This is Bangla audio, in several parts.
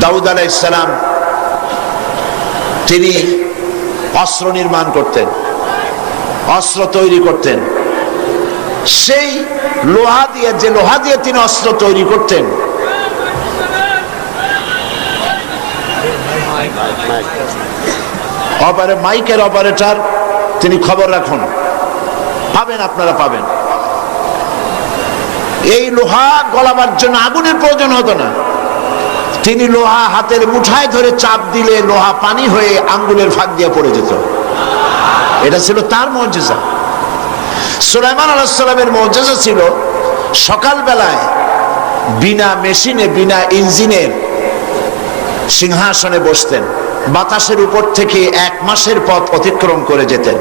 দাউদ আলাইহিস সালাম তিনি অস্ত্র নির্মাণ করতেন, অস্ত্র তৈরি করতেন। সেই লোহা দিয়ে তিনি অস্ত্র তৈরি করতেন, মাইকের অপারেটর তিনি খবর রাখুন, পাবেন, আপনারা পাবেন। এই লোহা গলাবার জন্য আগুনের প্রয়োজন হতো না, তিনি লোহা হাতের মুঠায় ধরে চাপ দিলে লোহা পানি হয়ে আঙ্গুলের ফাঁক দিয়ে পড়ে যেত। এটা ছিল তার মুজিজা। সুলাইমান আলাইহিস সালামের মুজিজা ছিল সকালবেলায় বিনা মেশিনে, বিনা ইঞ্জিনের সিংহাসনে বসতেন, বাতাসের উপর থেকে 1 মাসের পথ অতিক্রম করে যেতেন,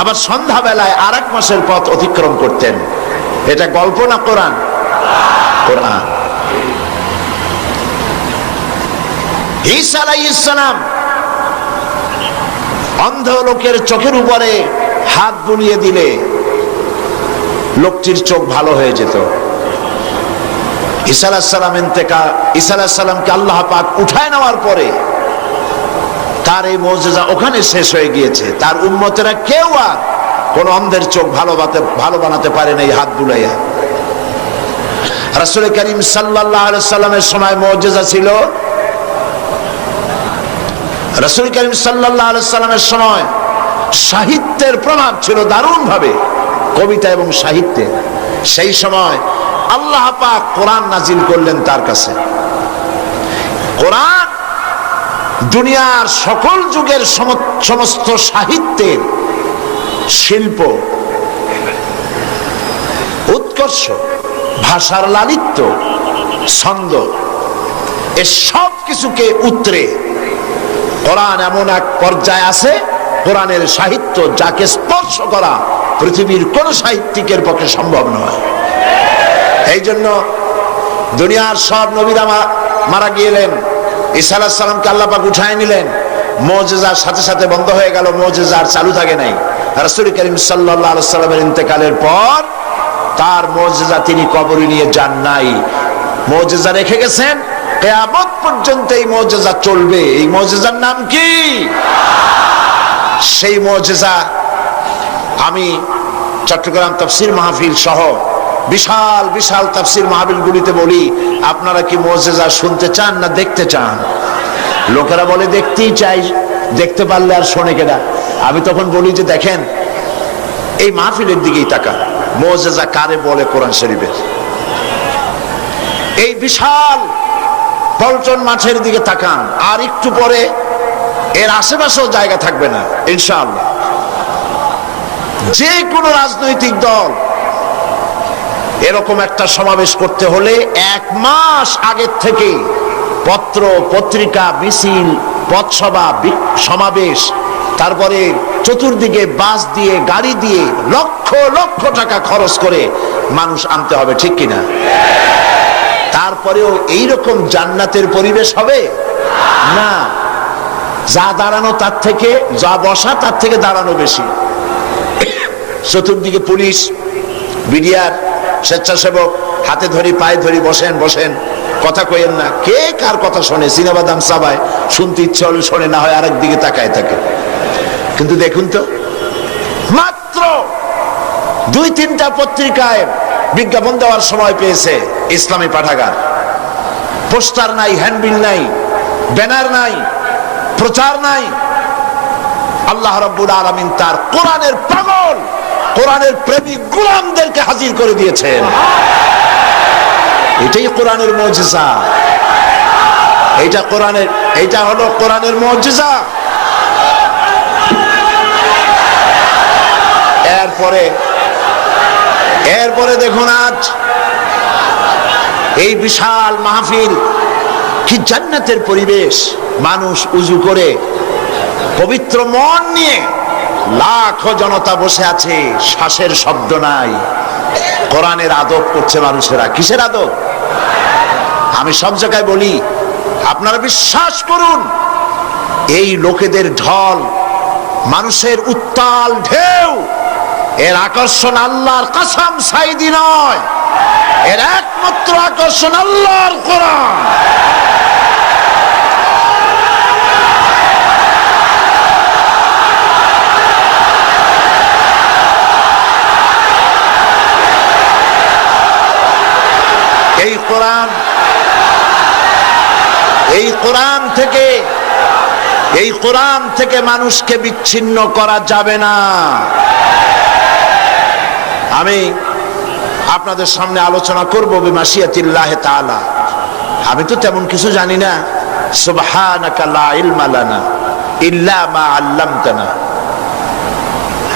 আবার সন্ধ্যাবেলায় আর 1 মাসের পথ অতিক্রম করতেন। এটা গল্প না কোরআন? কোরআন। ঈসা আলাইহিস সালাম অন্ধ লোকের চোখের উপরে হাত বুলিয়ে দিলে লোকটির চোখ ভালো হয়ে যেত। ঈসা আলাইহিস সালামকে আল্লাহ পাক উঠায় নেওয়ার পরে তার এই মুজিজা ওখানে শেষ হয়ে গিয়েছে। তার উম্মতেরা কেউ আর কোন অন্ধের চোখ ভালো বানাতে পারে না এই হাত বুলাইয়া। রাসূল করিম সাল্লাল্লাহু আলাইহি সাল্লামের সময় মুজিজা ছিল, রাসূল করিম সাল্লাল্লাহু আলাইহি সাল্লামের সময় সাহিত্যের প্রভাব ছিল দারুণ ভাবে, কবিতা এবং সাহিত্যে। সেই সময় আল্লাহ পাক কোরআন নাজিল করলেন তার কাছে। কোরআন দুনিয়ার সকল যুগের সমস্ত সাহিত্যের শিল্প, উৎকর্ষ, ভাষার লালিত্য, ছন্দ, এ সব কিছুকে উতরে কোরআন এমন এক পর্যায়ে আছে, কোরআনের সাহিত্য যাকে স্পর্শ করা পৃথিবীর কোন সাহিত্যিকের পক্ষে সম্ভব নয়। এই জন্য দুনিয়ার সব নবীরা মারা গেলেন, ঈসা আলাইহিস সালামকে আল্লাহ পাক উঠায় নিলেন, মুজিজার সাথে সাথে বন্ধ হয়ে গেল, মুজিজা আর চালু থাকে নাই। রাসূল করিম সাল্লাল্লাহু আলাইহি সাল্লামের ইন্তেকালের পর তার মুজিজা তিনি কবরে নিয়ে যান নাই, মুজিজা রেখে গেছেন, কিয়ামত পর্যন্ত এই মুজিজা চলবে। এই মুজিজার নাম কি? সেই মুজিজা আমি চট্টগ্রাম তাফসীর মাহফিল সহ বিশাল বিশাল তাফসীর মাহফিলগুলিতে বলি, আপনারা কি মুজিজা শুনতে চান না দেখতে চান? লোকেরা বলে দেখতেই চাই, দেখতে পারলে আর শোনে কেডা? আমি তখন বলি যে দেখেন, এই মাহফিলের দিকেই তাকান, মুজিজা কারে বলে কোরআন শরীফের। এই বিশাল পল্টন মাঠের দিকে তাকান, আর একটু পরে এর আশেপাশেও জায়গা থাকবে না ইনশাআল্লাহ। যে কোনো রাজনৈতিক দল এরকম একটা সমাবেশ করতে হলে 1 মাস আগের থেকে পত্র পত্রিকা, মিছিল, পথসভা, সমাবেশ, তারপরে চতুর্দিকে বাস দিয়ে, গাড়ি দিয়ে লক্ষ লক্ষ টাকা খরচ করে মানুষ আনতে হবে, ঠিক কিনা? তারপরেও এইরকম জান্নাতের পরিবেশ হবে না। যা দাঁড়ানো তার থেকে, যা বসা তার থেকে দাঁড়ানো বেশি। চতুর্দিকে পুলিশ, বিডিআর, স্বেচ্ছাসেবক, হাতে ধরি পায়ে ধরি, বসেন বসেন, কথা কইেন না। কে কার কথা শোনে? সিনেবাদাম চাবায়, শুনতে ইচ্ছা হলে শোনে, না হয় আরেক দিকে তাকায় থাকে। কিন্তু দেখুন তো, মাত্র 2-3টা পত্রিকায় বিজ্ঞাপন দেওয়ার সময় পেয়েছে ইসলামী পাঠাগার। পোস্টার নাই, হ্যান্ডবিল নাই, ব্যানার নাই, প্রচার নাই। আল্লাহ রাব্বুল আলামিন তার কোরআনের পাগল, কোরআনের প্রেমিক গোলামদেরকে হাজির করে দিয়েছেন। এটাই কোরআনের মুজিজা। এইটা হলো কোরআনের মুজিজা। এরপরে দেখুন, আজ এই বিশাল মাহফিল, কি জান্নাতের পরিবেশ। মানুষ উজু করে পবিত্র মন নিয়ে লাখো জনতা বসে আছে, শ্বাসের শব্দ নাই। কোরআনের আদব করছে মানুষেরা। কিসের আদব? আমি সব জায়গায় বলি, আপনারা বিশ্বাস করুন, এই লোকেদের ঢল, মানুষের উত্তাল ঢেউ, এর আকর্ষণ আল্লাহর কসম সাইদি নয়, এর একমাত্র আকর্ষণ আল্লাহর কোরআন। এই কোরআন থেকে মানুষকে বিচ্ছিন্ন করা যাবে না। আমি আপনাদের সামনে আলোচনা করব বিমাশিয়াতিল্লাহ তাআলা। আমি তো তেমন কিছু জানি না। সুবহানাকা লা ইলমা লানা ইল্লা মা আল্লামতানা।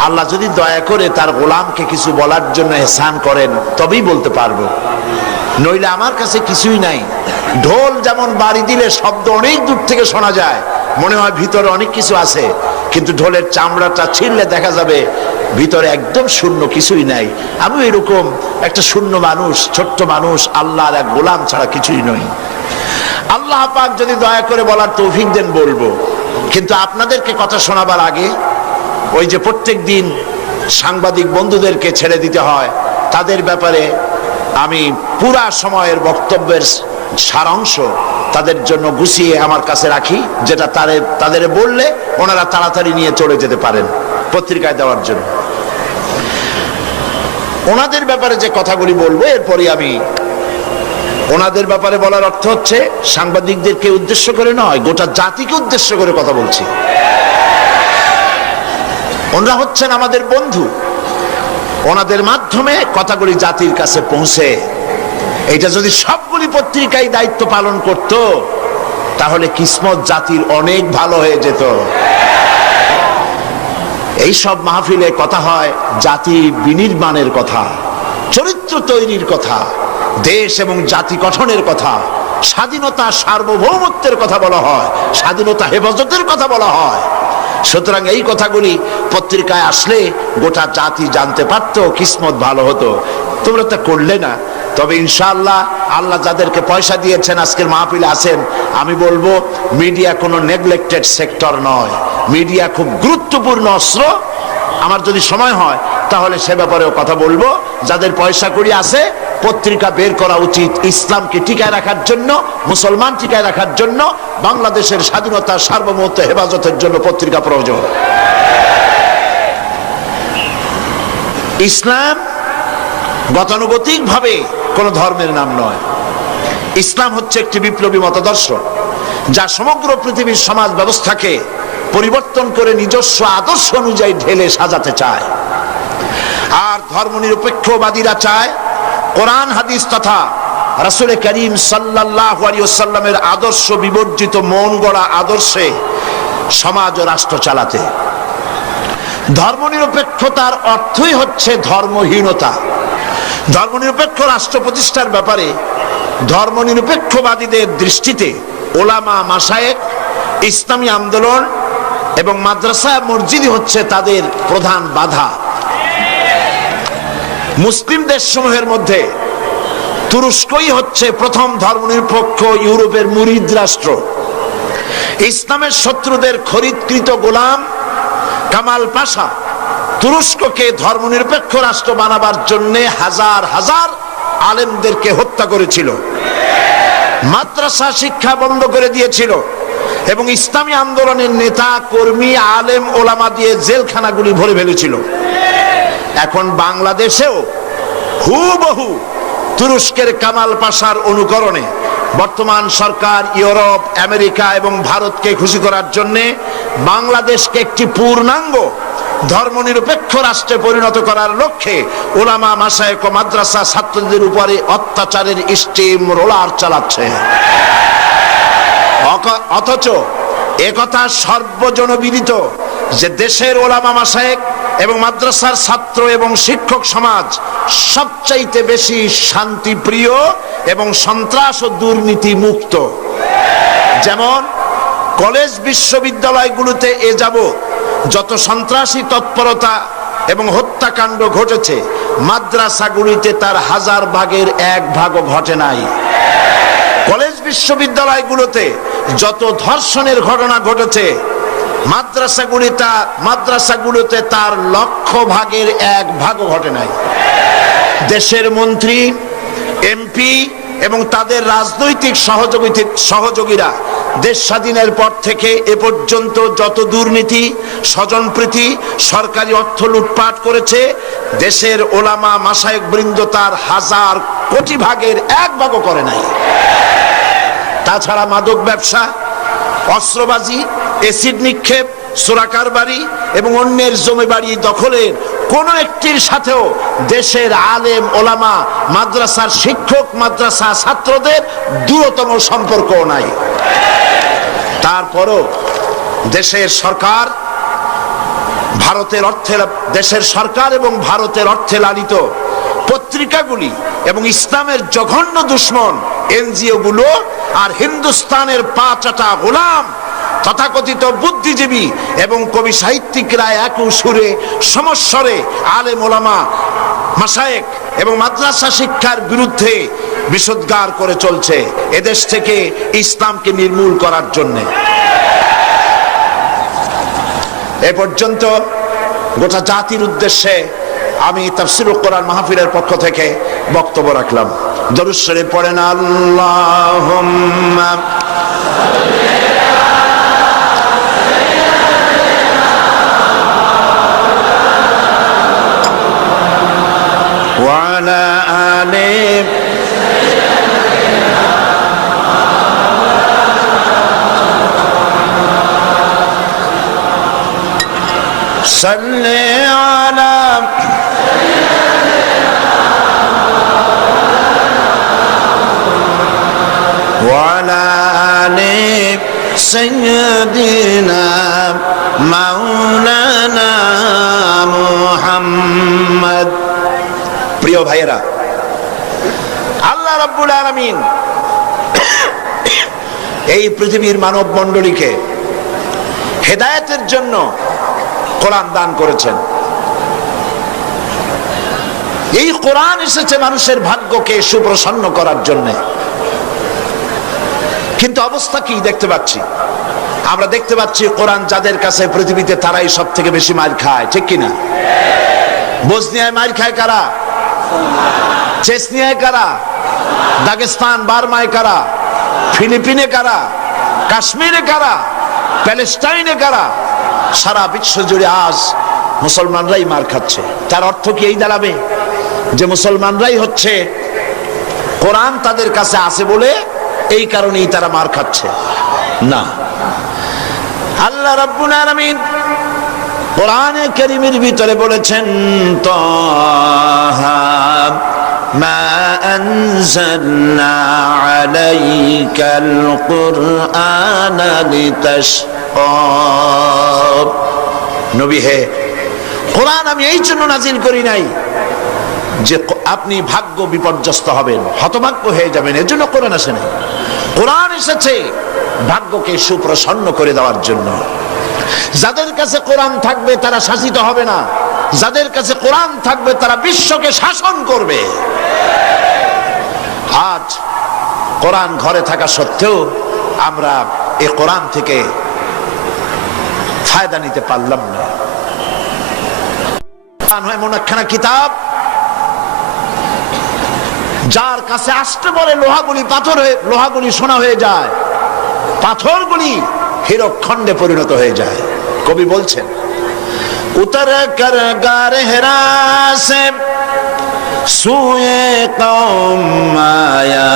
আল্লাহ যদি দয়া করে তার গোলামকে কিছু বলার জন্য ইহসান করেন তবেই বলতে পারবো, নইলে আমার কাছে কিছুই নাই। ঢোল যেমন বাড়ি দিলে শব্দ অনেক দূর থেকে শোনা যায়, মনে হয় ভিতরে অনেক কিছু আছে, কিন্তু ঢোলের চামড়াটা ছিঁড়লে দেখা যাবে ভিতরে একদম শূন্য, কিছুই নাই। আমি এরকম একটা শূন্য মানুষ, ছোট্ট মানুষ, আল্লাহর এক গোলাম ছাড়া কিছুই নই। আল্লাহ পাক যদি দয়া করে বলার তৌফিক দেন বলবো। কিন্তু আপনাদেরকে কথা শোনাবার আগে ওই যে প্রত্যেক দিন সাংবাদিক বন্ধুদেরকে ছেড়ে দিতে হয়, তাদের ব্যাপারে আমি পুরা সময়ের বক্তব্যের সারাংশ তাদের জন্য গুছিয়ে আমার কাছে রাখি, যেটা তাদের বললে ওনারা তাড়াতাড়ি নিয়ে চলে যেতে পারেন পত্রিকায় দেওয়ার জন্য। ওনাদের ব্যাপারে যে কথাগুলি বলবো, এরপরে আমি ওনাদের ব্যাপারে বলার অর্থ হচ্ছে সাংবাদিকদেরকে উদ্দেশ্য করে নয়, গোটা জাতিকে উদ্দেশ্য করে কথা বলছি। ওনারা হচ্ছেন আমাদের বন্ধু, ওনাদের মাধ্যমে কথাগুলি জাতির কাছে পৌঁছে। এটা যদি সবগুলি পত্রিকায় দায়িত্ব পালন করত তাহলে কিসমত জাতির অনেক ভালো হয়ে যেত। এই সব মাহফিলে কথা হয় জাতি বিনির্মাণের কথা, চরিত্র তৈরির কথা, দেশ এবং জাতি গঠনের কথা, স্বাধীনতা সার্বভৌমত্বের কথা বলা হয়, স্বাধীনতা হেফাজতের কথা বলা হয়। সুতরাং এই কথাগুলি পত্রিকায় আসলে গোটা জাতি জানতে পারত, কিসমত ভালো হতো। তোমরা তা করলে না। তবে ইনশাআল্লাহ আল্লাহ যাদেরকে পয়সা দিয়েছেন আজকের মাহফিলে আছেন, আমি বলবো মিডিয়া কোনো নেগলেক্টেড সেক্টর নয়, মিডিয়া খুব গুরুত্বপূর্ণ অস্ত্র। আমার যদি সময় হয় তাহলে সে ব্যাপারেও কথা বলবো। যাদের পয়সা কড়ি আছে পত্রিকা বের করা উচিত ইসলামকে টিকায় রাখার জন্য, মুসলমান টিকায় রাখার জন্য, বাংলাদেশের স্বাধীনতা সার্বভৌমত্ব হেফাজতের জন্য পত্রিকা প্রয়োজন। ইসলাম গতানুগতিক ভাবে কোন ধর্মের নাম নয়। ইসলাম হচ্ছে একটি বিপ্লবী মতাদর্শ যা সমগ্র পৃথিবীর সমাজ ব্যবস্থাকে পরিবর্তন করে নিজস্ব আদর্শ অনুযায়ী ঢেলে সাজাতে চায়। আর ধর্মনিরপেক্ষবাদীরা চায় কোরআন হাদিস তথা রাসূল করিম সাল্লাল্লাহু আলাইহি ওয়াসাল্লামের আদর্শ বিবর্জিত মন গড়া আদর্শে সমাজ ও রাষ্ট্র চালাতে। ধর্মনিরপেক্ষতার অর্থই হচ্ছে ধর্মহীনতা। ধর্মনিরপেক্ষ রাষ্ট্র প্রতিষ্ঠার ব্যাপারে ধর্মনিরপেক্ষবাদীদের দৃষ্টিতে ওলামা, মাশায়েখ, ইসলামী আন্দোলন এবং মাদ্রাসা, মসজিদই হচ্ছে তাদের প্রধান বাধা। মুসলিম দেশসমূহের মধ্যে তুরস্কই হচ্ছে প্রথম ধর্মনিরপেক্ষ ইউরোপের মুরিদ রাষ্ট্র। ইসলামের শত্রুদের খরিদকৃত গোলাম কামাল পাশা তুরস্ককে ধর্মনিরপেক্ষ রাষ্ট্র বানাবার জন্য হাজার হাজার আলেমদেরকে হত্যা করেছিল, মাদ্রাসা শিক্ষা বন্ধ করে দিয়েছিল এবং ইসলামী আন্দোলনের নেতা কর্মী, আলেম, ওলামা দিয়ে জেলখানাগুলি ভরে ফেলেছিল। এখন বাংলাদেশেও হুবহু তুরস্কের কামাল পাশার অনুকরণে বর্তমান সরকার ইউরোপ, আমেরিকা এবং ভারতকে খুশি করার জন্য বাংলাদেশকে একটি পূর্ণাঙ্গ ধর্মনিরপেক্ষ রাষ্ট্রে পরিণত করার লক্ষ্যে ওলামা, মাশায়েখ ও মাদ্রাসা ছাত্রদের উপরে অত্যাচারের স্টিম রোলার চালাচ্ছে। অথচ একথা সর্বজনবিদিত যে দেশের ওলামা, মাশায়েখ এবং মাদ্রাসার ছাত্র এবং শিক্ষক সমাজ সবচাইতে বেশি শান্তিপ্রিয় এবং সন্ত্রাস ও দুর্নীতি মুক্ত। যেমন কলেজ, বিশ্ববিদ্যালয়গুলোতে এ যাবৎ যত সন্ত্রাসী তৎপরতা এবং হত্যাকাণ্ড ঘটেছে, মাদ্রাসাগুলিতে তার 1000 ভাগের 1 ভাগও ঘটে নাই। কলেজ, বিশ্ববিদ্যালয়গুলোতে যত ধর্ষণের ঘটনা ঘটেছে, মাদ্রাসাগুলোতে তার 1,00,000 ভাগের 1 ভাগও ঘটে নাই। দেশের মন্ত্রী, এমপি এবং তাদের রাজনৈতিক সহযোগীরা দেশ স্বাধীনের পর থেকে এ পর্যন্ত যত দুর্নীতি, স্বজনপ্রীতি, সরকারি অর্থ লুটপাট করেছে, দেশের ওলামা, মাশায়েখ বৃন্দ তার 1000 কোটি ভাগের 1 ভাগও করে নাই। তাছাড়া মাদক ব্যবসা, অস্ত্রবাজি, এসিড নিক্ষেপ, চোরাকারবারি এবং অন্যের জমি বাড়ি দখলের কোন একটির সাথেও দেশের আলেম ওলামা, মাদ্রাসার শিক্ষক, মাদ্রাসা ছাত্রদের দূরতম সম্পর্ক নাই। তারপরও দেশের সরকার দেশের সরকার এবং ভারতের অর্থে লালিত পত্রিকাগুলি এবং ইসলামের জঘন্য দুশ্মন এনজিও গুলো আর হিন্দুস্তানের পা চাটা গোলাম তথাকথিত বুদ্ধিজীবী এবং কবি সাহিত্যিকরা এক সুরে সমস্বরে আলেম ওলামা, মাশায়েখ এবং মাদ্রাসা শিক্ষার বিরুদ্ধে বিষোদ্গার করে চলছে এদেশ থেকে ইসলামকে নির্মূল করার জন্য। এ পর্যন্ত গোটা জাতির উদ্দেশ্যে আমি তাফসীরুল কোরআন মাহফিলের পক্ষ থেকে বক্তব্য রাখলাম। দরুদ শরীফ পড়েন আল্লাহুম্মা ওয়া আলা আলি সাল্লি আলা وعلى آل سيدنا مولانا محمد। প্রিয় ভাইয়েরা, আল্লাহ রাব্বুল আলামিন এই পৃথিবীর মানব মণ্ডলীকে হেদায়েতের জন্য কোরআন দান করেছেন। এই কোরআন এসেছে মানুষের ভাগ্যকে সুপ্রসন্ন করার জন্য। কিন্তু অবস্থা কি দেখতে পাচ্ছি? আমরা দেখতে পাচ্ছি কোরআন যাদের কাছে পৃথিবীতে তারাই সব থেকে বেশি মার খায়, ঠিক কিনা? বসনিয়ায় মার খায় কারা? চেচনিয়ায় কারা? দাগেস্তান বার্মায় কারা? ফিলিপিনে কারা? কাশ্মীরে কারা? প্যালেস্টাইনে কারা? সারা বিশ্ব জুড়ে আজ মুসলমানরাই মার খাচ্ছে। তার অর্থ কি এই দাঁড়াবে যে মুসলমানরাই হচ্ছে কোরআন তাদের কাছে আছে বলে এই কারণেই তারা মার খাচ্ছে? না, আল্লাহ রাব্বুল আলামিন কোরআনে কারীমের ভিতরে বলেছেন তাহা মা আনজালনা আলাইকাল কুরআনা লিতাশকা। নবী হে, কোরআন আমি এই জন্য নাজিল করি নাই যে আপনি ভাগ্য বিপর্যস্ত হবেন, হতভাগ্য হয়ে যাবেন, এর জন্য কোরআন আসে নাই। কোরআন এসেছে ভাগ্যকে সুপ্রসন্ন করে দেওয়ার জন্য। যাদের কাছে কোরআন থাকবে তারা শাসিত হবে না, যাদের কাছে কোরআন থাকবে তারা বিশ্বকে শাসন করবে। আজ কোরআন ঘরে থাকা সত্ত্বেও আমরা এই কোরআন থেকে ফায়দা নিতে পারলাম না। কোরআন হয় এমন একখানা কিতাব যার কাছে আসতে বলে লোহাগুলি পাথর হয়ে, লোহাগুলি সোনা হয়ে যায়, পাথরগুলি হীরকখণ্ডে পরিণত হয়ে যায়। কবি বলছেন উতর কর গারে হেরা সে সুয়ে কওম আয়া,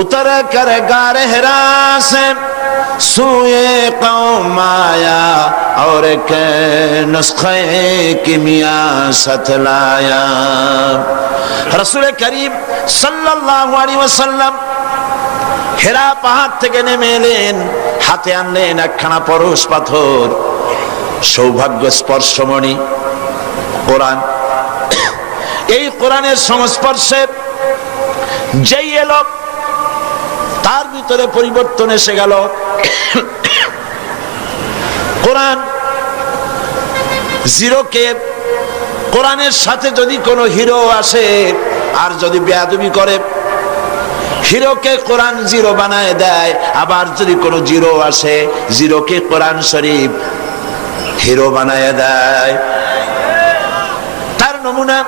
উতর কর গারে হেরা সে সুয়ে কওম আয়া और एक नुस्खे किमिया सतलाया। रसूल करीम सल्लल्लाहु अलैहि वसल्लम হেরা পাহাড় থেকে নেমে এলেন, হাতে আনলেন একখানা পরশ পাথর, সৌভাগ্য স্পর্শমণি কোরআন। এই কোরআনের সংস্পর্শে যেই এলো তার ভিতরে পরিবর্তন এসে গেল। কোরআন জিরোকে, কোরআনের সাথে যদি কোনো হিরো আসে আর যদি বেয়াদবি করে, হিরোকে কোরআন জিরো বানায় দেয়। আবার যদি কোনো জিরো আসে, জিরোকে কোরআন শরীফ হিরো বানায় দেয়। তার নমুনা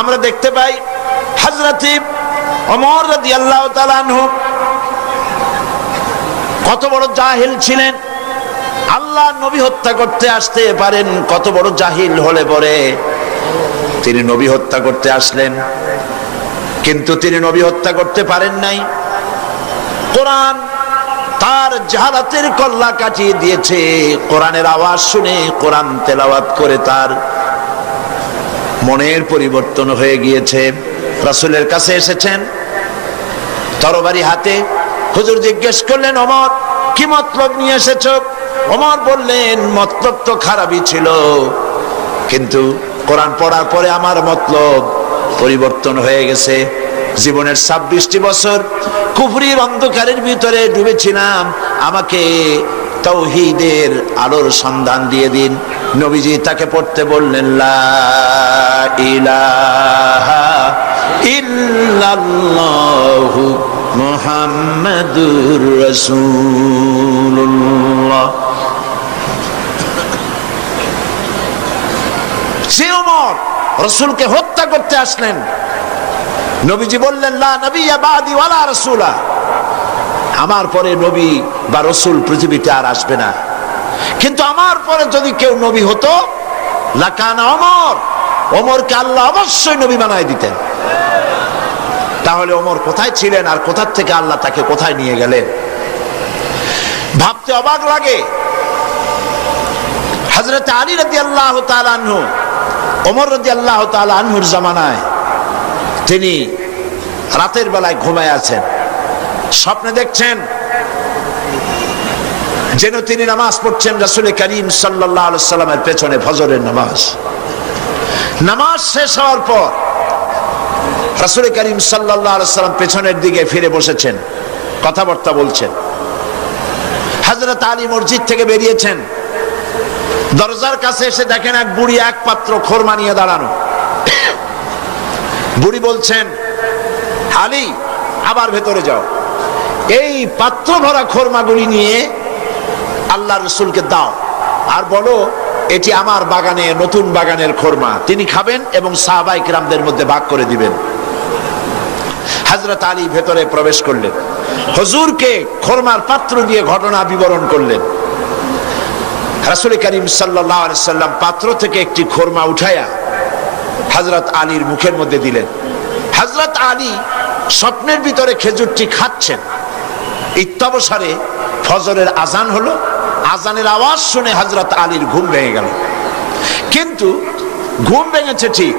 আমরা দেখতে পাই হযরত ওমর রাদিয়াল্লাহু তাআলা আনহু কত বড় জাহিল ছিলেন। আল্লাহ নবী হত্যা করতে আসতে পারেন, কত বড় জাহিল হলে পরে তিনি নবী হত্যা করতে আসলেন। কিন্তু তিনি নবী হত্যা করতে পারেন নাই। কোরআন তার জাহালাতের কল্লা কাটিয়ে দিয়েছে। কোরআনের আওয়াজ শুনে, কোরআন তেলাওয়াত করে তার মনের পরিবর্তন হয়ে গিয়েছে। রাসূলের কাছে এসেছেন তরবারি হাতে। হুজুর জিজ্ঞেস করলেন, ওমর কি মতলব নিয়ে এসেছো? ওমর বললেন, মতলব তো খারাপই ছিল, কিন্তু কোরআন পড়ার পরে আমার মতলব পরিবর্তন হয়ে গেছে। জীবনের 26টি বছর কুফরির অন্ধকারের ভিতরে ডুবেছিলাম, আমাকে তাওহীদের আলোর সন্ধান দিয়ে দিন। নবীজি তাকে পড়তে বললেন, লা ইলাহা ইল্লাল্লাহু মুহাম্মাদুর রাসূলুল্লাহ। সে ওমর রাসূলকে হত্যা করতে আসলেন। নবীজি বললেন, লা নবিয়্যা বাদি ওয়ালা রাসূলা, আমার পরে নবী বা রাসূল পৃথিবীতে আর আসবে না, কিন্তু আমার পরে যদি কেউ নবী হতো লাকানা ওমর, ওমরকে আল্লাহ অবশ্যই নবী বানায় দিতেন। তাহলে ওমর কোথায় ছিলেন আর কোথা থেকে আল্লাহ তাকে কোথায় নিয়ে গেলেন? ভাবতে অবাক লাগে। হযরত আলী রাদিয়াল্লাহু তাআলা আনহু, ওমর রাদিয়াল্লাহু তাআলা আনহুর জামানায় তিনি রাতের বেলায় ঘুমায় আছেন, স্বপ্নে দেখছেন যেন তিনি নামাজ পড়ছেন রাসূল করিম সাল্লাল্লাহু আলাইহি ওয়াসাল্লামের পেছনে, ফজরের নামাজ। নামাজ শেষ হওয়ার পর রাসূল করিম সাল্লাল্লাহু আলাইহি ওয়াসাল্লাম পেছনের দিকে ফিরে বসেছেন, কথাবার্তা বলছেন। হযরত আলী মসজিদ থেকে বেরিয়েছেন, দরজার কাছে এসে দেখেন এক বুড়ি এক পাত্র খোরমা নিয়ে দাঁড়ানো। বুড়ি বলছেন, আলী আবার ভেতরে যাও, এই পাত্র ভরা খোরমাগুলি নিয়ে আল্লাহর রাসূলকে দাও, আর বলো এটি আমার বাগানে, নতুন বাগানের খোরমা, তিনি খাবেন এবং সাহাবায়ে কিরামদের মধ্যে ভাগ করে দিবেন। হযরত আলী ভেতরে প্রবেশ করলেন, হুজুরকে খোরমার পাত্র দিয়ে ঘটনা বিবরণ করলেন। রাসূল করিম সাল্লাল্লাহু আলাইহি সাল্লাম পাত্র থেকে একটি খোরমা উঠায়া হযরত আলীর মুখের মধ্যে দিলেন। হযরত আলী স্বপ্নের ভিতরে খেজুরটি খাচ্ছেন। ইত্যবসরে ফজরের আজান হলো, আজানের আওয়াজ শুনে হযরত আলীর ঘুম ভেঙে গেল। কিন্তু ঘুম ভেঙেছে ঠিক,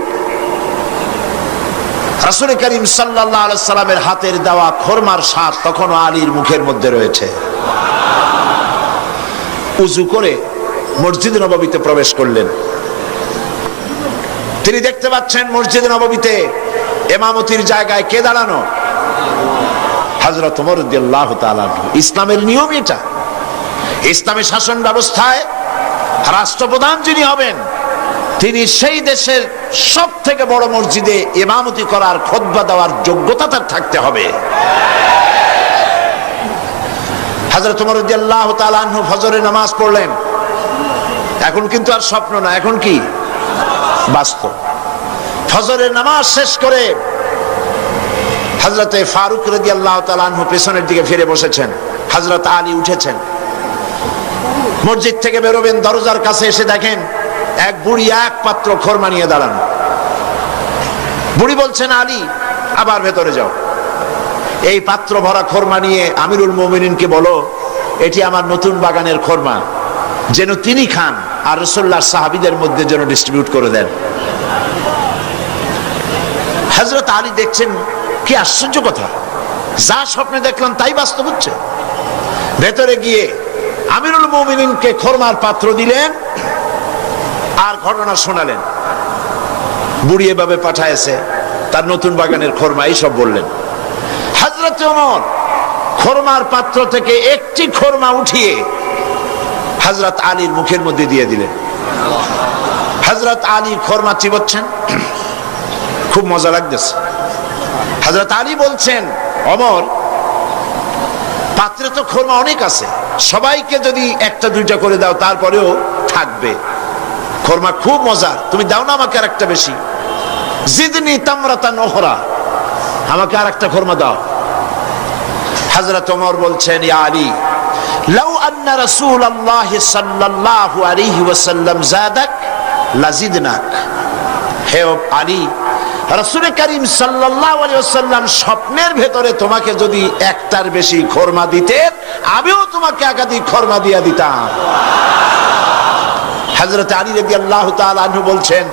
রাসূল করিম সাল্লাল্লাহু আলাইহি সাল্লামের হাতের দেওয়া খোরমার স্বাদ তখনও আলীর মুখের মধ্যে রয়েছে। উযু করে মসজিদ নববীতে প্রবেশ করলেন। তিনি দেখতে পাচ্ছেন মসজিদ নববীতে ইমামতির জায়গায় কে দাঁড়ানো? হযরত ওমর রাদিয়াল্লাহু তাআলা। ইসলামের নিয়ম এটা। ইসলামী শাসন ব্যবস্থায় রাষ্ট্রপ্রধান যিনি হবেন তিনি সেই দেশের সব থেকে বড় মসজিদে ইমামতি করার, খুতবা দেওয়ার যোগ্যতা তার থাকতে হবে। হযরত ওমর রাদিয়াল্লাহু তাআলা আনহু ফজরের নামাজ পড়লেন। এখন কিন্তু আর স্বপ্ন না, এখন কি বাস্তব। ফজরের নামাজ শেষ করে হযরতে ফারুক রাদিয়াল্লাহু তাআলা আনহু পেছনের দিকে ফিরে বসেছেন। হযরত আলী উঠেছেন, মসজিদ থেকে বেরোবেন, দরজার কাছে এসে দেখেন এক বুড়ি এক পাত্র খোরমা নিয়ে দাঁড়ানো। বুড়ি বলছেন, আলী আবার ভেতরে যাও, এই পাত্র ভরা খোরমা নিয়ে আমিরুল মুমিনিনকে বলো এটি আমার নতুন বাগানের খোরমা, যেন তিনি খান আর রাসূলুল্লাহর সাহাবীদের মধ্যে যেন ডিস্ট্রিবিউট করে দেন। হযরত আলী দেখছেন কি আশ্চর্য কথা, যা স্বপ্নে দেখলাম তাই বাস্তব হচ্ছে। ভেতরে গিয়ে আমিরুল মুমিনিনকে খোরমার পাত্র দিলেন আর ঘটনা শোনালেন। বুড়ি এভাবে পাঠায়েছে, তার নতুন বাগানের খোরমা, এইসব বললেন। হযরত ওমর খোরমার পাত্র থেকে একটি খোরমা উঠিয়ে হযরত আলীর মুখের মধ্যে দিয়ে দিলেন। হযরত আলী খোরমা চিবোচ্ছেন, খুব মজা লাগতেছে। হযরত আলী বলছেন, ওমর পাত্রে তো খোরমা অনেক আছে, সবাইকে যদি একটা দুইটা করে দাও তারপরেও থাকবে, খোরমা খুব মজা, তুমি দাও না আমাকে আর একটা বেশি। জিদনি তামরাতান উখরা, আমাকে আর একটা খোরমা দাও। হযরত ওমর বলছেন, ইয়া আলী লাউ আন্না রাসূলুল্লাহ সাল্লাল্লাহু আলাইহি ওয়াসাল্লাম যাদাক লাজিদনাক। হে আলী, রাসূল করিম সাল্লাল্লাহু আলাইহি ওয়াসাল্লাম স্বপ্নের ভেতরে তোমাকে যদি একটার বেশি খরমা দিতেন, আমিও তোমাকে একাধিক খরমা দিয়ে দিতাম। হযরত আলী রাদিয়াল্লাহু তাআলা আনহু বলছেন,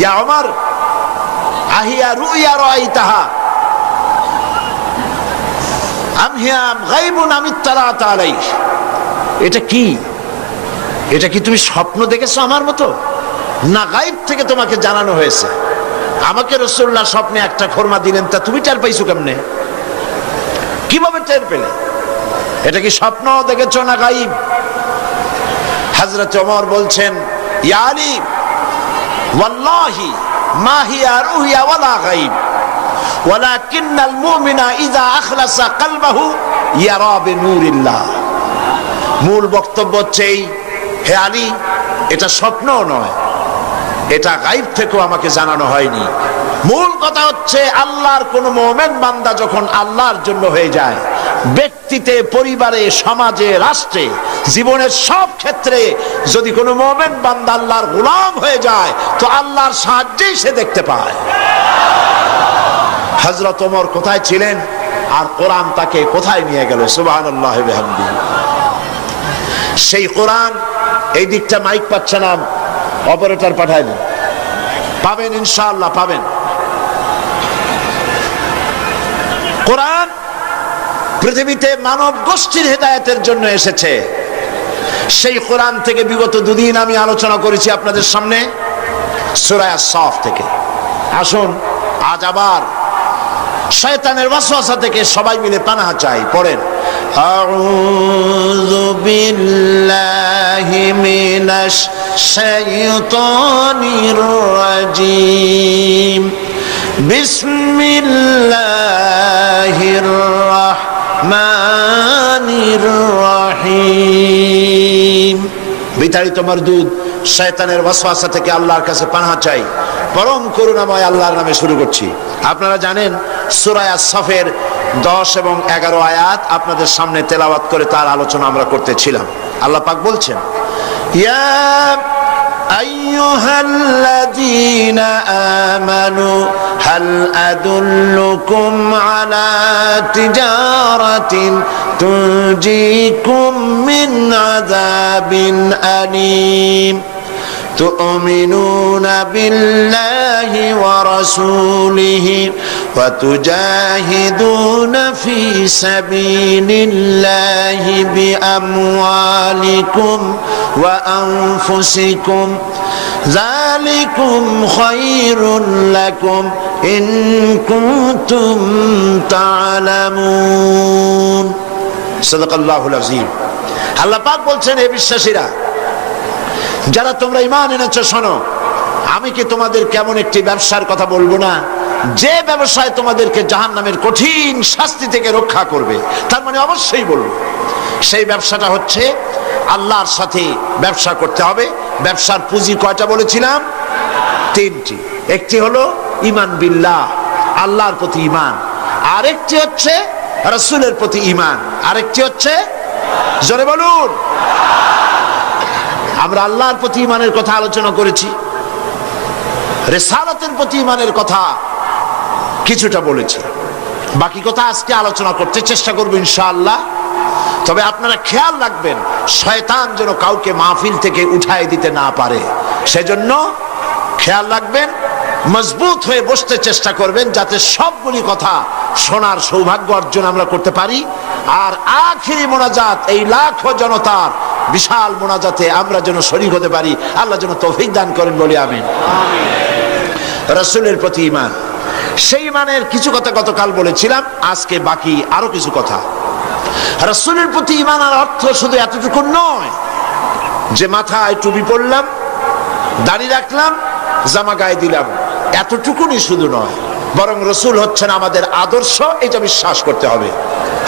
ইয়া ওমর, আহিয়া রুইয়া রাআইতাহা আম হিয়া গায়বুন আম ইত্তালাত আলাইহি। এটা কি? এটা কি তুমি স্বপ্ন দেখেছো আমার মতো, না গায়েব থেকে তোমাকে জানানো হয়েছে? আমাকে রাসূলুল্লাহ স্বপ্নে একটা খরমা দিলেন, তা তুমি টের পাইছো কেমনে? কিভাবে টের পেলে? এটা কি স্বপ্ন দেখেছো না গায়েব? হযরত ওমর বলছেন, ইয়া আলী, ওয়াল্লাহি মা হিয়া রুইয়া ওয়ালা গায়েব, ওয়ালাকিন্নাল মুমিনা ইযা আখলাসা কলবাহু ইয়ারা বিনূরিল্লাহ। মূল বক্তব্য হচ্ছে এই, হে আলী, এটা স্বপ্ন নয়, এটা গায়েব থেকেও আমাকে জানানো হয়নি। মূল কথা হচ্ছে, আল্লাহর কোন মুমিন বান্দা যখন আল্লাহর জন্য হয়ে যায়, ব্যক্তিতে, পরিবারে, সমাজে, রাষ্ট্রে, জীবনের সব ক্ষেত্রে যদি কোনো মুমিন বান্দা আল্লাহর গোলাম হয়ে যায়, তো আল্লাহর সাহায্যেই সে দেখতে পায়। হযরত ওমর কোথায় ছিলেন আর কোরআন তাকে কোথায় নিয়ে গেল? সুবহানাল্লাহ ওয়া বিহামদিহি। সেই কোরআন, এই দিকটা মাইক পাচ্ছে না, অপারেটর পাঠায় দিন, পাবেন ইনশাআল্লাহ পাবেন। কোরআন পৃথিবীতে মানব গোষ্ঠীর হেদায়েতের জন্য এসেছে। সেই কোরআন থেকে বিগত দুদিন আমি আলোচনা করেছি আপনাদের সামনে, সূরা আস-সাফ থেকে। আসুন আজ আবার শয়তানের ওয়াসওয়াসা থেকে সবাই মিলে পানাহ চাই। পড়েন, আউযু বিল্লাহি মিনাশ শাইতানির রাজীম, বিসমিল্লাহির রাহমানির রহিম। বিতাড়িত মারদুদ শয়তানের ওয়াসওয়াসা থেকে আল্লাহর কাছে পানাহ চাই। পরম করুণাময় আল্লাহর নামে শুরু করছি। আপনারা জানেন সূরা আস-সাফের 10 এবং 11 আয়াত আপনাদের সামনে তেলাওয়াত করে তার আলোচনা আমরা করতেছিলাম। আল্লাহ পাক বলছেন, ইয়া আইয়ুহাল্লাযীনা আমানু হাল আদুল্লুকুম আলা তিজারাতিন তুনজিকুম মিন আযাবিন আলীম تؤمنون بالله ورسوله وتجاهدون في سبيل الله بأموالكم وأنفسكم ذلكم خير لكم إن كنتم تعلمون صدق الله العظيم। আল্লাহ পাক বলছেন, হে বিশ্বাসীরা, যারা তোমরা ঈমান এনেছো, শোনো, আমি কি তোমাদের কেমন একটি ব্যবসার কথা বলবো না, যে ব্যবসায় তোমাদেরকে জাহান্নামের কঠিন শাস্তি থেকে রক্ষা করবে? তার মানে অবশ্যই বলবো, সেই ব্যবসাটা হচ্ছে আল্লাহর সাথে ব্যবসা করতে হবে। ব্যবসার পুঁজি কয়টা বলেছিলাম? 3টি। একটি হলো ঈমান বিল্লাহ, আল্লাহর প্রতি ঈমান, আরেকটি হচ্ছে রাসূলের প্রতি ঈমান, আরেকটি হচ্ছে, জোরে বলুন, আমরা আল্লাহর প্রতি ঈমানের কথা আলোচনা করেছি, রিসালাতের প্রতি ঈমানের কথা কিছুটা বলেছি, বাকি কথা আজকে আলোচনা করতে চেষ্টা করব ইনশাআল্লাহ। তবে আপনারা খেয়াল রাখবেন, শয়তান যেন কাউকে মাহফিল থেকে উঠায় দিতে না পারে, সেজন্য খেয়াল রাখবেন, মজবুত হয়ে বসতে চেষ্টা করবেন, যাতে সবগুলি কথা শোনার সৌভাগ্য অর্জন আমরা করতে পারি। আর আখিরি মোনাজাত, এই লাখো জনতার বিশাল মোনাজাতে আমরা যেন শরীক হতে পারি, আল্লাহ যেন তৌফিক দান করেন, বলি আমিন। রাসূলের প্রতি ঈমান, সেই ঈমানের কিছু কথা গতকাল বলেছিলাম, আজকে বাকি আরো কিছু কথা। রাসূলের প্রতি ঈমানের অর্থ শুধু এতটুকু নয় যে মাথায় টুপি পরলাম, দাড়ি রাখলাম, জামা গায়ে দিলাম, এতটুকুনি শুধু নয়, বরং রাসূল হচ্ছেন আমাদের আদর্শ, এটা বিশ্বাস করতে হবে।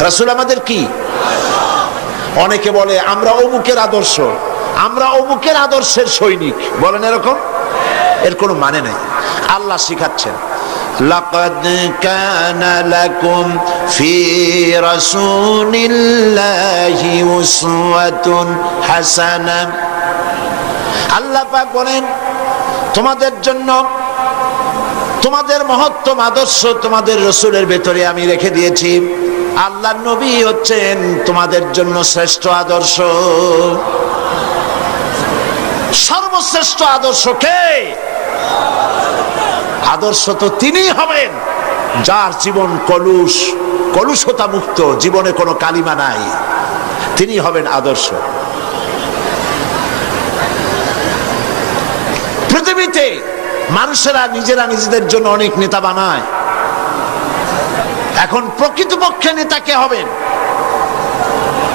রাসূল আমাদের কি? অনেকে বলে আমরা অমুকের আদর্শ, আমরা অমুকের আদর্শের সৈনিক, বলেন এরকম? এর কোনো মানে নাই। আল্লাহ শিখাচ্ছেন, লাকাদ কানা লাকুম ফি রাসূলিল্লাহি উসওয়াতুন হাসানাহ। আল্লাহ পাক বলেন, তোমাদের জন্য তোমাদের মহত্তম আদর্শ তোমাদের রসুলের ভেতরে আমি রেখে দিয়েছি। আল্লাহর নবী হচ্ছেন তোমাদের জন্য শ্রেষ্ঠ আদর্শ। সর্বশ্রেষ্ঠ আদর্শ কে? আদর্শ তো তিনি হবেন যার জীবন কলুষতা মুক্ত, জীবনে কোনো কালিমা নাই, তিনি হবেন আদর্শ। পৃথিবীতে মানুষেরা নিজেরা নিজেদের জন্য অনেক নেতা বানায়। এখন প্রকৃতপক্ষে নেতা কে হবেন?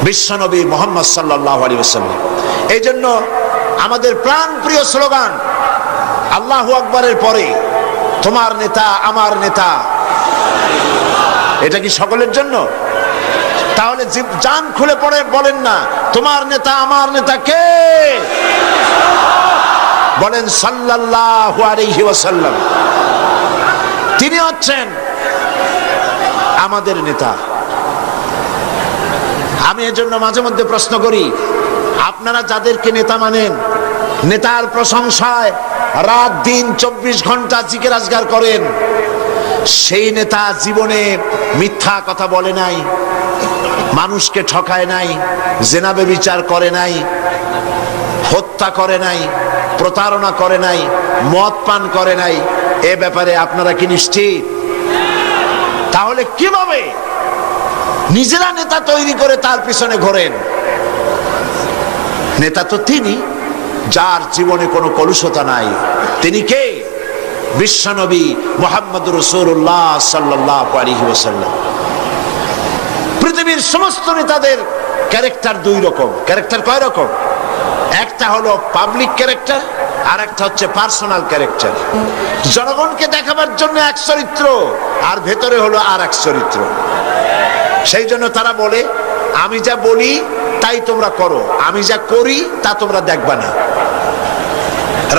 বিশ্বনবী মুহাম্মদ সাল্লাল্লাহু আলাইহি ওয়াসাল্লাম। এই জন্য আমাদের প্রাণ প্রিয় স্লোগান আল্লাহু আকবারের পরে তোমার নেতা আমার নেতা, এটা কি সকলের জন্য? তাহলে জান খুলে পড়ে বলেন না তোমার নেতা আমার নেতা কে? বলেন সাল্লাল্লাহু আলাইহি ওয়াসাল্লাম। তিনি হচ্ছেন আমাদের নেতা। আমি এজন্য মাঝে মধ্যে প্রশ্ন করি, আপনারা যাদেরকে নেতা মানেন, নেতার প্রশংসায় রাত দিন 24 ঘন্টা জিকির আজগার করেন, সেই নেতা জীবনে মিথ্যা কথা বলে নাই, মানুষকে ঠকায় নাই, জেনা ব্যভিচার করে নাই, হত্যা করে নাই, প্রতারণা করে নাই, মদ পান করে নাই, এ ব্যাপারে আপনারা কি নিশ্চিত? তাহলে কিভাবে নিজেরা নেতা তৈরি করে তার পিছনে ঘোরেন? নেতা তো তিনি যার জীবনে কোনো কলুষতা নাই। তিনি কে? বিশ্বনবী মুহাম্মদুর রাসূলুল্লাহ সাল্লাল্লাহু আলাইহি ওয়াসাল্লাম। পৃথিবীর সমস্ত নেতাদের ক্যারেক্টার দুই রকম। ক্যারেক্টার কয় রকম? একটা হলো পাবলিক ক্যারেক্টার, আর একটা হচ্ছে পার্সোনাল ক্যারেক্টার। জনগণকে দেখাবার জন্য এক চরিত্র, আর ভেতরে হলো আর এক চরিত্র। সেই জন্য তারা বলে আমি যা বলি তাই তোমরা করো, আমি যা করি তা তোমরা দেখবা না।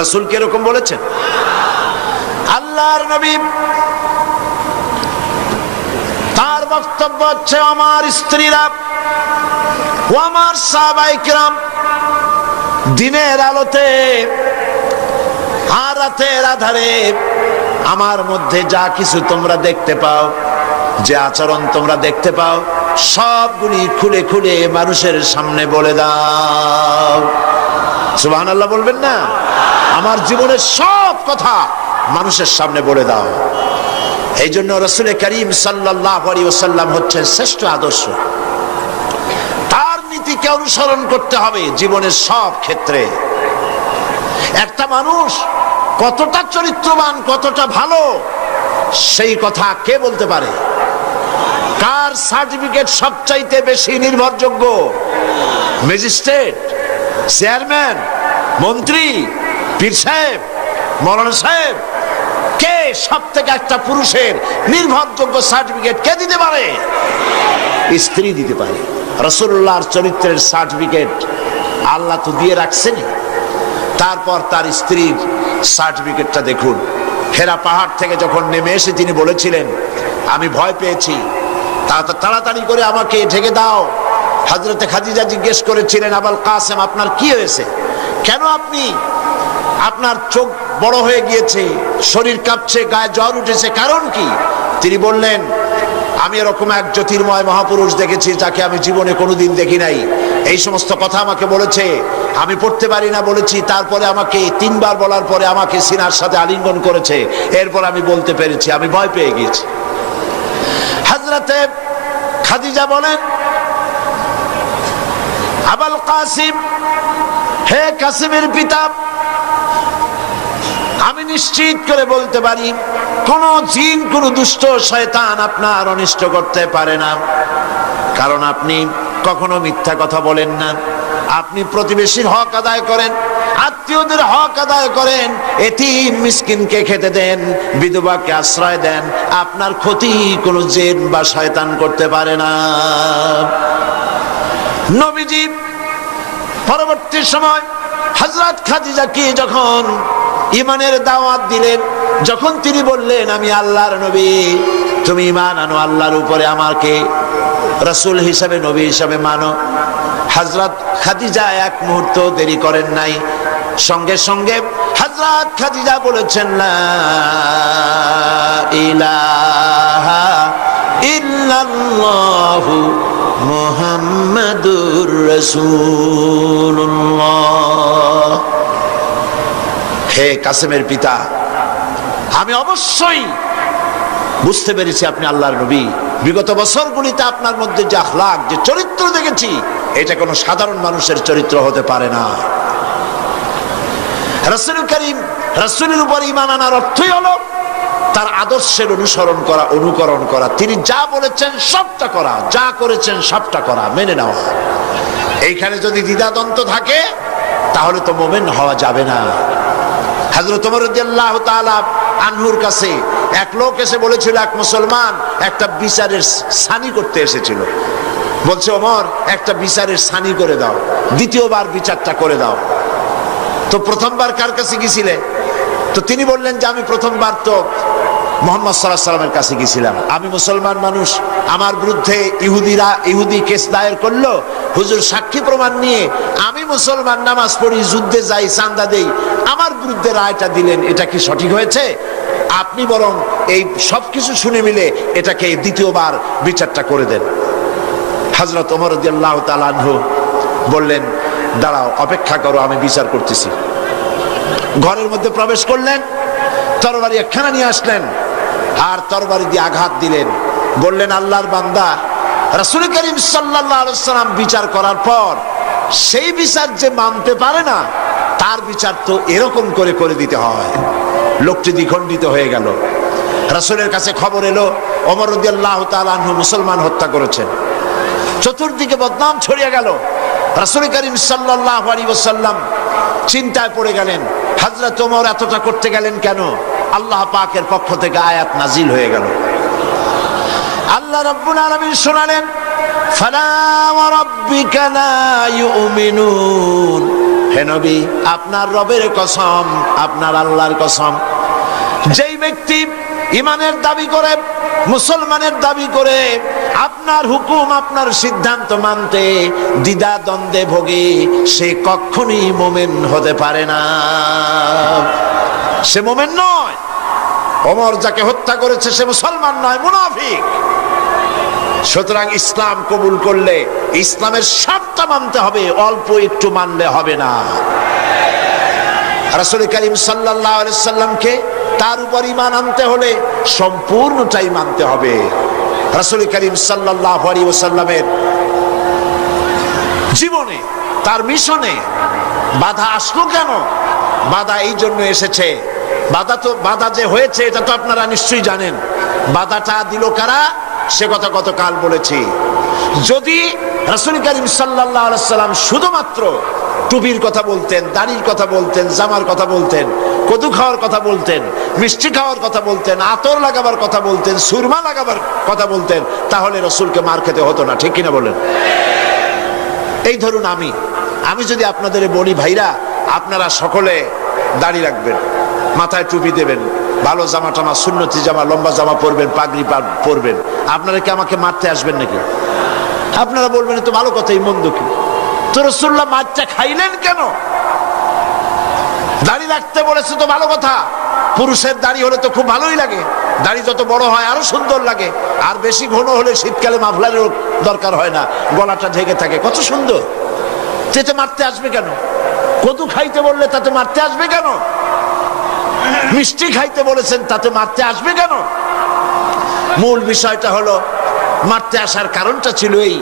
রাসূল কি এরকম বলেছেন? আল্লাহর নবী তার বক্তব্য হচ্ছে আমার স্ত্রীরা ও আমার সাহাবায়ে কিরাম দিনের আলোতে আর রাতের আধারে আমার মধ্যে যা কিছু তোমরা দেখতে পাও, যে আচরণ তোমরা দেখতে পাও, সবগুলি খুলে খুলে মানুষের সামনে বলে দাও। সুবহানাল্লাহ বলবেন না? আমার জীবনের সব কথা মানুষের সামনে বলে দাও। এই জন্য রাসূল করিম সাল্লাল্লাহু আলাইহি ওয়াসাল্লাম হচ্ছেন শ্রেষ্ঠ আদর্শ। তার নীতিকে অনুসরণ করতে হবে জীবনের সব ক্ষেত্রে। একটা মানুষ কতটা চরিত্রবান, কতটা ভালো, সেই কথা কে বলতে পারে? কার সার্টিফিকেট সবচাইতে বেশি নির্ভরযোগ্য? ম্যাজিস্ট্রেট, চেয়ারম্যান, মন্ত্রী, পীর সাহেব, মৌলানা সাহেব? কে সব থেকে একটা পুরুষের নির্ভরযোগ্য সার্টিফিকেট কে দিতে পারে? স্ত্রী দিতে পারে। রাসূলুল্লাহর চরিত্রের সার্টিফিকেট আল্লাহ তো দিয়ে রাখছেন। তারপর তার স্ত্রীর সার্টিফিকেটটা দেখুন। হেরা পাহাড় থেকে যখন নেমে এসে তিনি বলেছিলেন আমি ভয় পেয়েছি, তাড়াতাড়ি করে আমাকে ঢেকে দাও। হযরতে খাদিজা জিজ্ঞেস করেছিলেন আবুল কাসেম আপনার কি হয়েছে? কেন আপনি, আপনার চোখ বড় হয়ে গিয়েছে, শরীর কাঁপছে, গায়ে জ্বর উঠেছে, কারণ কি? তিনি বললেন আমি এরকম এক জ্যোতির্ময় মহাপুরুষ দেখেছি যাকে আমি জীবনে কোনোদিন দেখি নাই। এই সমস্ত কথা আমাকে বলেছে, আমি পড়তে পারি না বলেছি, তারপরে আমাকে 3 বার বলার পরে আমাকে সিনার সাথে আলিঙ্গন করেছে, এরপর আমি বলতে পেরেছি, আমি ভয় পেয়ে গেছি। হযরতে খাদিজা বলেন আবুল কাসিম, হে কাসিমের পিতা, আমি নিশ্চিত করে বলতে পারি কোন জিন, কোন দুষ্ট শয়তান আপনার অনিষ্ট করতে পারে না, কারণ আপনি কখনো মিথ্যা কথা বলেন না, আপনি প্রতিবেশীর হক আদায় করেন, আত্মীয়দের হক আদায় করেন, এতিম মিসকিনকে খেতে দেন, বিধবাকে আশ্রয় দেন, আপনার ক্ষতি কোনো জিন বা শয়তান করতে পারে না। নবীজি পরবর্তী সময় হযরত খাদিজাকে যখন ঈমানের দাওয়াত দিলেন, যখন তিনি বললেন আমি আল্লাহর নবী, তুমি ঈমান আনো আল্লাহর উপরে, আমাকে রাসূল হিসাবে, নবী হিসাবে মানো, হযরত খাদিজা এক মুহূর্ত দেরি করেন নাই। সঙ্গে সঙ্গে হযরত খাদিজা বলেছেন, লা ইলাহা ইল্লাল্লাহু মুহাম্মাদুর রাসূলুল্লাহ। হে কাসেমের পিতা, আমি অবশ্যই বুঝতে পেরেছি আপনি আল্লাহর নবী। বিগত বছরগুলিতে আপনার মধ্যে যে আখলাক, যে চরিত্র দেখেছি, এটা কোনো সাধারণ মানুষের চরিত্র হতে পারে না। রাসূল করিম, রাসূলের উপর ঈমান আনার অর্থই হলো তার আদর্শের অনুসরণ করা, অনুকরণ করা। তিনি যা বলেছেন সবটা করা, যা করেছেন সবটা করা, মেনে নেওয়া। এইখানে যদি দ্বিধাদ্বন্দ্ব থাকে তাহলে তো মুমিন হওয়া যাবে না। হযরত ওমর রাদিয়াল্লাহু তাআলা আনহুর কাছে এক লোক এসে বলেছিল, এক মুসলমান একটা বিচারের সানি করতে এসেছিল। বলছে, ওমর একটা বিচারের সানি করে দাও, দ্বিতীয়বার বিচারটা করে দাও। তো প্রথমবার কার কাছে গিয়েছিলে? তো তিনি বললেন যে আমি প্রথমবার তো মুহাম্মদ সাল্লাল্লাহু আলাইহি ওয়াসাল্লামের কাছে গিয়েছিলাম। আমি মুসলমান মানুষ, আমার বিরুদ্ধে ইহুদি কেস দায়ের করলো, হুজুর সাক্ষী প্রমাণ নিয়ে আমি মুসলমান, নামাজ পড়ি, যুদ্ধে যাই, চাঁদা দেই, আমার বিরুদ্ধে রায়টা দিলেন, এটা কি সঠিক হয়েছে? আপনি বরং এই সবকিছু শুনে মিলে এটাকে দ্বিতীয়বার বিচারটা করে দেন। হযরত ওমর রাদিয়াল্লাহু তাআলা আনহু বললেন, দাঁড়াও, অপেক্ষা করো, আমি বিচার করতেছি। ঘরের মধ্যে প্রবেশ করলেন, তরবারি একখানা নিয়ে আসলেন, আর তরবারি দিয়ে আঘাত দিলেন। বললেন, আল্লাহর বান্দা, রাসূল করিম সাল্লাল্লাহু আলাইহি ওয়াসাল্লাম বিচার করার পর সেই বিচার যে মানতে পারে না, তার বিচার তো এরকম করে করে দিতে হয়। লোকটি দ্বিখণ্ডিত হয়ে গেল। রাসূলের কাছে খবর এলো, ওমর রাদিয়াল্লাহু তাআলা আনহু মুসলমান হত্যা করেছেন। চতুর্দিকে বদনাম ছড়িয়ে গেল। রাসূল করিম সাল্লাল্লাহু আলাইহি ওয়াসাল্লাম চিন্তায় পড়ে গেলেন, হযরত ওমর এতটা করতে গেলেন কেন? আল্লাহ পাকের পক্ষ থেকে আয়াত নাজিল হয়ে গেল। আল্লাহ রাব্বুল আলামিন শোনালেন, ফালা ওয়া রাব্বিকা লা ইউমিনুন। হে নবী, আপনার রবের কসম, আপনার আল্লাহর কসম, যেই ব্যক্তি ঈমানের দাবি করে, মুসলমানের দাবি করে, আপনার হুকুম, আপনার সিদ্ধান্ত মানতে দ্বিধা দ্বন্দ্বে ভোগে, সে কখনোই মুমিন হতে পারে না। সে মুমিন নয়। ওমর যাকে হত্যা করেছে সে মুসলমান নয়, মুনাফিক। সুতরাং ইসলাম কবুল করলে ইসলামের সবটা মানতে হবে, অল্প একটু মানলে হবে না। রাসূল করিম সাল্লাল্লাহু আলাইহি সাল্লামকে, তার উপর ঈমান আনতে হলে সম্পূর্ণটাই মানতে হবে। রাসূল করিম সাল্লাল্লাহু আলাইহি ওয়াসাল্লামের জীবনে, তার মিশনে বাধা আসলো কেন? বাধা এই জন্য এসেছে, বাধা যে হয়েছে এটা তো আপনারা নিশ্চয়ই জানেন। বাধাটা দিল কারা? সে কথা গতকাল বলেছি। যদি রাসূল করিম সাল্লাল্লাহু আলাইহি সাল্লাম শুধুমাত্র টুপির কথা বলতেন, দাড়ির কথা বলতেন, জামার কথা বলতেন, কদু খাওয়ার কথা বলতেন, মিষ্টি খাওয়ার কথা বলতেন, আতর লাগাবার কথা বলতেন, সুরমা লাগাবার কথা বলতেন, তাহলে রাসূলকে মার খেতে হতো না। ঠিক কিনা বলেন? এই ধরুন আমি যদি আপনাদের বলি, ভাইরা আপনারা সকলে দাড়ি রাখবেন, মাথায় টুপি দেবেন, ভালো জামা টামা, সুন্নতি জামা, লম্বা জামা পরবেন, পাগড়ি পরবেন, আপনারা কি আমাকে মারতে আসবেন নাকি? আপনারা বলবেন তো ভালো কথা, এই মন্দ কি? তো রাসূলুল্লাহ মারটা খাইলেন কেন? দাড়ি রাখতে বলেছে তো ভালো কথা। পুরুষের দাড়ি হলে তো খুব ভালোই লাগে, দাড়ি যত বড় হয় আরো সুন্দর লাগে, আর বেশি ঘন হলে শীতকালে মাফলারের দরকার হয় না, গলাটা ঢেকে থাকে, কত সুন্দর। তেতে মারতে আসবে কেন? কদু খাইতে বললে তাতে মারতে আসবে কেন? মিষ্টি খাইতে বলেছেন, তাতে মারতে আসবে কেন? মূল বিষয়টা হলো, মারতে আসার কারণটা ছিল এই,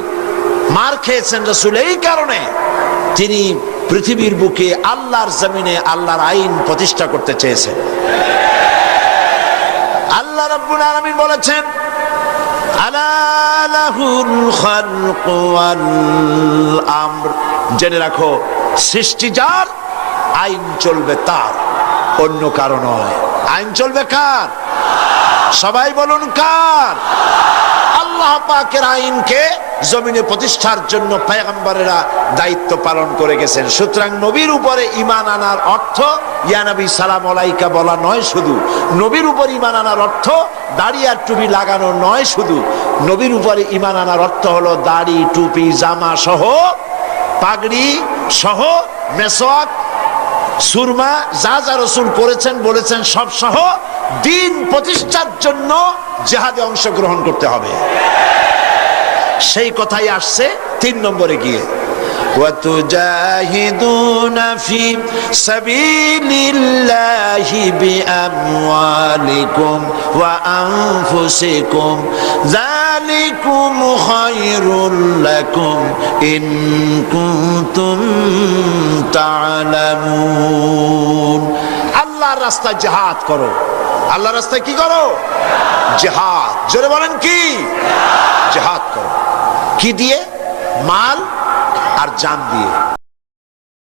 মার খেয়েছেন রাসূল এই কারণে, তিনি পৃথিবীর বুকে আল্লাহর জমিনে আল্লাহর আইন প্রতিষ্ঠা করতে চেয়েছেন। আল্লাহ রাব্বুল আলামিন বলেছেন, আলা লাহুল খালকু ওয়াল আমর। জেনে রাখো, সৃষ্টি যার, আইন চলবে তার, অন্য কারো নয়। আইন চলবে কার? সবাই বলুন কার? আল্লাহ পাকের আইনকে জমিনে প্রতিষ্ঠার জন্য পয়গম্বরেরা দায়িত্ব পালন করে গেছেন। সুতরাং নবীর উপরে ঈমান আনার অর্থ ইয়া নবী সালাম আলাইকা বলা নয় শুধু। নবীর উপর ঈমান আনার অর্থ দাড়ি আর টুপি লাগানো নয় শুধু। নবীর উপরে ঈমান আনার অর্থ হলো দাড়ি, টুপি, জামা সহ, পাগড়ি সহ, মেসওয়াক সুরমা যা যা রাসূল করেছেন বলেছেন সব সহ দ্বীন প্রতিষ্ঠার জন্য জিহাদে অংশগ্রহণ করতে হবে। সেই কথাই আসছে 3 নম্বরে গিয়ে, وَتُجَاهِدُونَ فِي سَبِيلِ اللَّهِ بِأَمْوَالِكُمْ وَأَنفُسِكُمْ ذَلِكُمْ خَيْرٌ لَكُمْ إِن كُنتُمْ تَعْلَمُونَ। আল্লাহর রাস্তায় জিহাদ করো। আল্লাহর রাস্তায় কি করো? জিহাদ। জোরে বলেন কি? জিহাদ করো। কি দিয়ে? মাল আর জান দিয়ে।